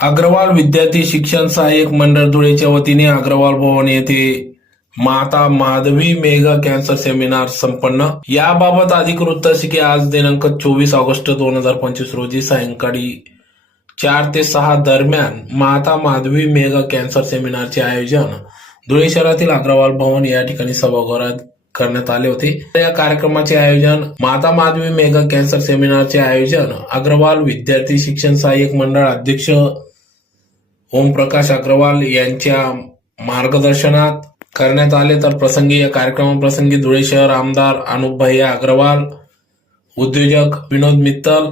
अग्रवाल विद्यार्थी शिक्षण सहाय्यक मंडळ धुळेच्या वतीने अग्रवाल भवन येथे माता माधवी मेगा कॅन्सर सेमिनार संपन्न। याबाबत अधिक वृत्त असे की आज दिनांक 24 ऑगस्ट 2025 रोजी सायंकाळी 4 ते 6 दरम्यान माता माधवी मेगा कॅन्सर सेमिनारचे आयोजन धुळे शहरातील अग्रवाल भवन या ठिकाणी सभागृहात करण्यात आले होते। या कार्यक्रमाचे आयोजन माता माधवी मेगा कॅन्सर सेमिनारचे आयोजन अग्रवाल विद्यार्थी शिक्षण सहाय्यक मंडळ अध्यक्ष ओमप्रकाश अग्रवाल यांच्या मार्गदर्शनात करण्यात आले। तर प्रसंगी या कार्यक्रमाप्रसंगी धुळे शहर आमदार अनुप भैया अग्रवाल, उद्योजक विनोद मित्तल,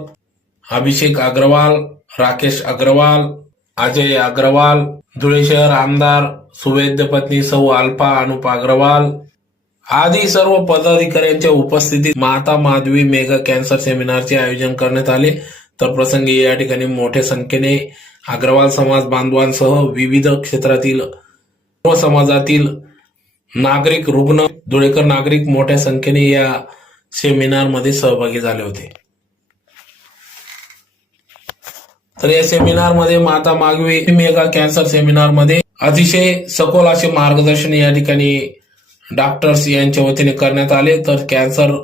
अभिषेक अग्रवाल, राकेश अग्रवाल, अजय अग्रवाल, धुळे शहर आमदार सुवेद्य पत्नी सौ अल्पा अनुप अग्रवाल आदी सर्व पदाधिकाऱ्यांच्या उपस्थितीत माता माधवी मेगा कॅन्सर सेमिनारचे आयोजन करण्यात आले। तर प्रसंगी या ठिकाणी मोठ्या संख्येने अग्रवाल समाज बांधवांसह विविध क्षेत्रातील सर्व समाजातील नागरिक, रुग्ण, धुळेकर नागरिक मोठ्या संख्येने या सेमिनार मध्ये सहभागी झाले होते। तर या सेमिनार मध्ये माता माधवी मेगा कॅन्सर सेमिनार मध्ये अतिशय सखोल असे मार्गदर्शन या ठिकाणी डॉक्टर्स यांच्या वतीने करण्यात आले। तर कॅन्सर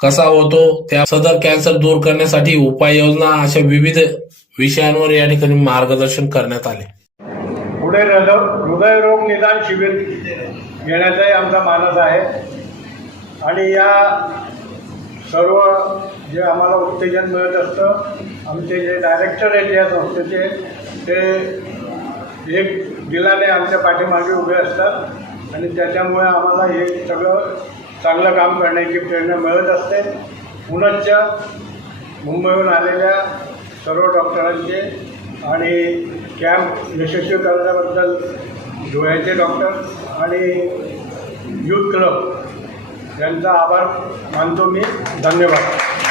कसा होतो, त्या सदर कॅन्सर दूर करण्यासाठी उपाययोजना अशा विविध विषयांवर या ठिकाणी मार्गदर्शन करण्यात आले। पुढे हृदयरोग निदान शिबिर घेण्याचाही आमचा मानस आहे आणि या सर्व जे आम्हाला उत्तेजन मिळत असतं, आमचे जे डायरेक्टर आहेत या संस्थेचे ते एक दिलाने आमच्या पाठीमागे उभे असतात आणि त्याच्यामुळे आम्हाला हे सगळं चांगलं काम करण्याची प्रेरणा मिळत असते। पुनश्च मुंबईहून आलेल्या सर्व डॉक्टरांचे आणि कॅम्प यशस्वी करण्याबद्दल धुळ्याचे डॉक्टर आणि यूथ क्लब यांचा आभार मानतो मी। धन्यवाद।